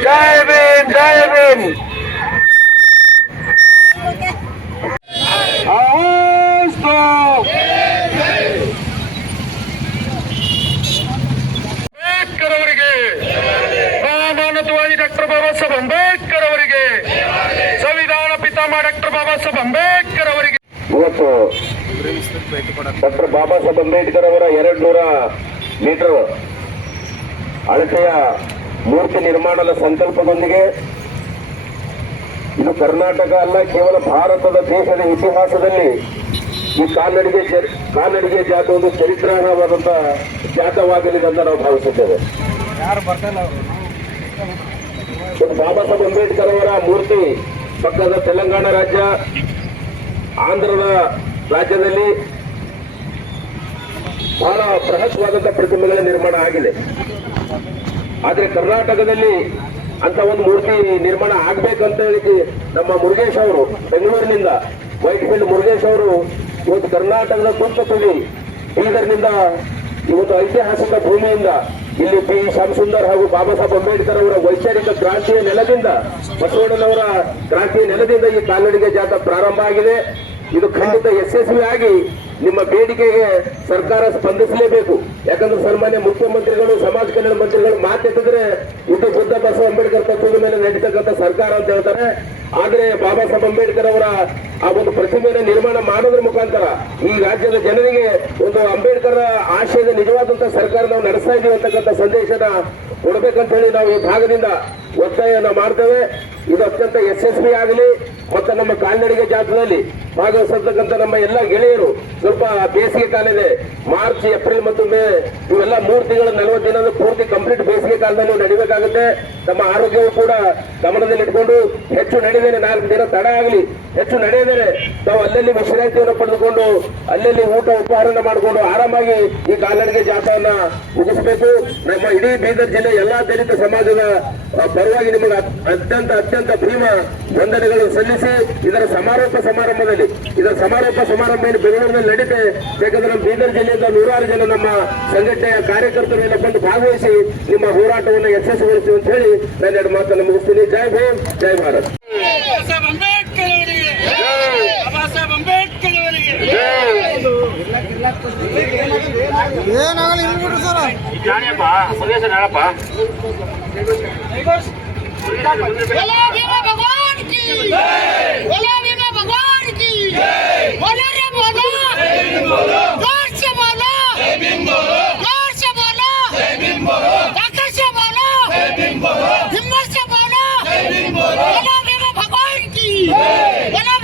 जय भीम जय भीम ಅಂಬೇಡ್ಕರ್ವರಿಗೆ ಮಾನವತಾವಾದಿ ಡಾಕ್ಟರ್ ಬಾಬಾ ಸಾಹೇಬ್ ಅಂಬೇಡ್ಕರ್ ಅವರಿಗೆ ಸಂವಿಧಾನ ಪಿತಾಮಹ ಡಾಕ್ಟರ್ ಬಾಬಾ ಸಾಹೇಬ್ ಅಂಬೇಡ್ಕರ್ ಅವರಿಗೆ ಇವತ್ತು ಡಾಕ್ಟರ್ ಬಾಬಾ ಸಾಹೇಬ್ ಅಂಬೇಡ್ಕರ್ ಅವರ ಎರಡು ನೂರ ಮೀಟರ್ ಅಳತೆಯ ಮೂರ್ತಿ ನಿರ್ಮಾಣದ ಸಂಕಲ್ಪದೊಂದಿಗೆ ಇದು ಕರ್ನಾಟಕ ಅಲ್ಲ ಕೇವಲ ಭಾರತದ ದೇಶದ ಇತಿಹಾಸದಲ್ಲಿ ಈ ಕಾಲ್ನಡಿಗೆ ಕಾಲ್ನಡಿಗೆ ಜಾತ ಒಂದು ಚರಿತ್ರಾರ್ಹವಾದಂತ ಜಾತವಾಗಲಿದೆ ಅಂತ ನಾವು ಭಾವಿಸುತ್ತೇವೆ. ಬಾಬಾ ಸಾಹೇಬ್ ಅಂಬೇಡ್ಕರ್ ಅವರ ಮೂರ್ತಿ ಪಕ್ಕದ ತೆಲಂಗಾಣ ರಾಜ್ಯ ಆಂಧ್ರದ ರಾಜ್ಯದಲ್ಲಿ ಬಹಳ ಬೃಹತ್ವಾದಂತಹ ಪ್ರತಿಮೆಗಳ ನಿರ್ಮಾಣ ಆಗಿದೆ. ಆದರೆ ಕರ್ನಾಟಕದಲ್ಲಿ ಅಂತ ಒಂದು ಮೂರ್ತಿ ನಿರ್ಮಾಣ ಆಗ್ಬೇಕಂತ ಹೇಳಿ ನಮ್ಮ ಮುರುಗೇಶ್ ಅವರು, ಬೆಂಗಳೂರಿನಿಂದ ವೈಟ್ ಫೀಲ್ಡ್ ಮುರುಗೇಶ್ ಅವರು ಇವತ್ತು ಕರ್ನಾಟಕದ ತುರ್ತುಳಿ ಬೀದರ್ನಿಂದ ಇವತ್ತು ಐತಿಹಾಸಿಕ ಭೂಮಿಯಿಂದ ಇಲ್ಲಿ ಪಿ ಶ್ಯಾಮಸುಂದರ್ ಹಾಗೂ ಬಾಬಾ ಸಾಹೇಬ್ ಅಂಬೇಡ್ಕರ್ ಅವರ ವೈಚಾರಿಕ ಕ್ರಾಂತಿಯ ನೆಲದಿಂದ ಬಸವಣ್ಣನವರ ಕ್ರಾಂತಿಯ ನೆಲದಿಂದ ಈ ಕಾಲ್ನಡಿಗೆ ಜಾಥಾ ಪ್ರಾರಂಭ ಆಗಿದೆ. ಇದು ಖಂಡಿತ ಯಶಸ್ವಿಯಾಗಿ ನಿಮ್ಮ ಬೇಡಿಕೆಗೆ ಸರ್ಕಾರ ಸ್ಪಂದಿಸಲೇಬೇಕು. ಯಾಕಂದ್ರೆ ಸನ್ಮಾನ್ಯ ಮುಖ್ಯಮಂತ್ರಿಗಳು, ಸಮಾಜ ಕಲ್ಯಾಣ ಮಂತ್ರಿಗಳು ಮಾತೆತ್ತಿದ್ರೆ ಇದು ಬುದ್ಧ ಬಸವ ಅಂಬೇಡ್ಕರ್ ತತ್ವದ ಮೇಲೆ ನಡೀತಕ್ಕಂಥ ಸರ್ಕಾರ ಅಂತ ಹೇಳ್ತಾರೆ. ಆದ್ರೆ ಬಾಬಾ ಸಾಹೇಬ್ ಅಂಬೇಡ್ಕರ್ ಅವರ ಆ ಒಂದು ಪ್ರತಿಮೆಯನ್ನು ನಿರ್ಮಾಣ ಮಾಡೋದ್ರ ಮುಖಾಂತರ ಈ ರಾಜ್ಯದ ಜನರಿಗೆ ಒಂದು ಅಂಬೇಡ್ಕರ್ ಆಶಯದ ನಿಜವಾದಂತಹ ಸರ್ಕಾರ ನಾವು ನಡೆಸ್ತಾ ಇದೀವಿ ಅಂತಕ್ಕಂಥ ಸಂದೇಶನ ಕೊಡ್ಬೇಕಂತ ಹೇಳಿ ನಾವು ಈ ಭಾಗದಿಂದ ಒತ್ತಾಯವನ್ನು ಮಾಡ್ತೇವೆ. ಇದು ಅತ್ಯಂತ ಯಶಸ್ವಿ ಆಗಲಿ, ಮತ್ತೆ ನಮ್ಮ ಕಾಲ್ನಡಿಗೆ ಜಾಥಾದಲ್ಲಿ ಭಾಗವಹಿಸತಕ್ಕಂಥ ನಮ್ಮ ಎಲ್ಲ ಗೆಳೆಯರು ಸ್ವಲ್ಪ ಬೇಸಿಗೆ ಕಾಲ ಇದೆ. ಮಾರ್ಚ್, ಏಪ್ರಿಲ್ ಮತ್ತು ಮೇ ಇವೆಲ್ಲ ಮೂರು ತಿಂಗಳ ನಲವತ್ತು ದಿನದ ಪೂರ್ತಿ ಕಂಪ್ಲೀಟ್ ಬೇಸಿಗೆ ಕಾಲದಲ್ಲಿ ನಡಿಬೇಕಾಗುತ್ತೆ. ನಮ್ಮ ಆರೋಗ್ಯವು ಕೂಡ ಗಮನದಲ್ಲಿ ಇಟ್ಕೊಂಡು ಹೆಚ್ಚು ನಡೆದೇನೆ ನಾಲ್ಕು ದಿನ ತಡ ಆಗಲಿ, ಹೆಚ್ಚು ನಡೆಯದೇನೆ ನಾವು ಅಲ್ಲಲ್ಲಿ ವಿಶ್ರಾಂತಿಯನ್ನು ಪಡೆದುಕೊಂಡು ಅಲ್ಲಲ್ಲಿ ಊಟ ಉಪಹಾರನ ಮಾಡಿಕೊಂಡು ಆರಾಮಾಗಿ ಈ ಕಾಲ್ನಡಿಗೆ ಜಾಥಾವನ್ನ ಮುಗಿಸಬೇಕು. ನಮ್ಮ ಇಡೀ ಬೀದರ್ ಜಿಲ್ಲೆ ಎಲ್ಲಾ ದಲಿತ ಸಮಾಜದ ಪರವಾಗಿ ನಿಮಗೆ ಅತ್ಯಂತ ಅತ್ಯಂತ ಭೀಮ ವಂದನೆಗಳು ಸಲ್ಲಿಸಿ ಇದರ ಸಮಾರೋಪ ಸಮಾರಂಭದಲ್ಲಿ, ಇದರ ಸಮಾರೋಪ ಸಮಾರಂಭ ಏನು ಬೆಂಗಳೂರಿನಲ್ಲಿ ನಡೀತೆ. ಯಾಕಂದ್ರೆ ನಮ್ಮ ಬೀದರ್ ಜಿಲ್ಲೆಯಿಂದ ನೂರಾರು ಜನ ನಮ್ಮ ಸಂಘಟನೆಯ ಕಾರ್ಯಕರ್ತರು ಬಂದು ಭಾಗವಹಿಸಿ ನಿಮ್ಮ ಹೋರಾಟವನ್ನು ಯಶಸ್ವಿಗೊಳಿಸಿ ಅಂತ ಹೇಳಿ ನಾನೆರಡು ಮಾತನ್ನು ಮುಗಿಸ್ತೀನಿ. ಜೈ ಭೀಮ್ ಜೈ ಭಾರತ್. ಏನಾಗಲ್ಲ ಇಲ್ಬಿಟ್ರು ಸರ್? ಜಾಣಿಯಪ್ಪ ಸಂದೇಶ ಹೇಳಪ್ಪ ಭಗವಾನ್ ಕಿ ಭಗವಾನ್ ಕಿ.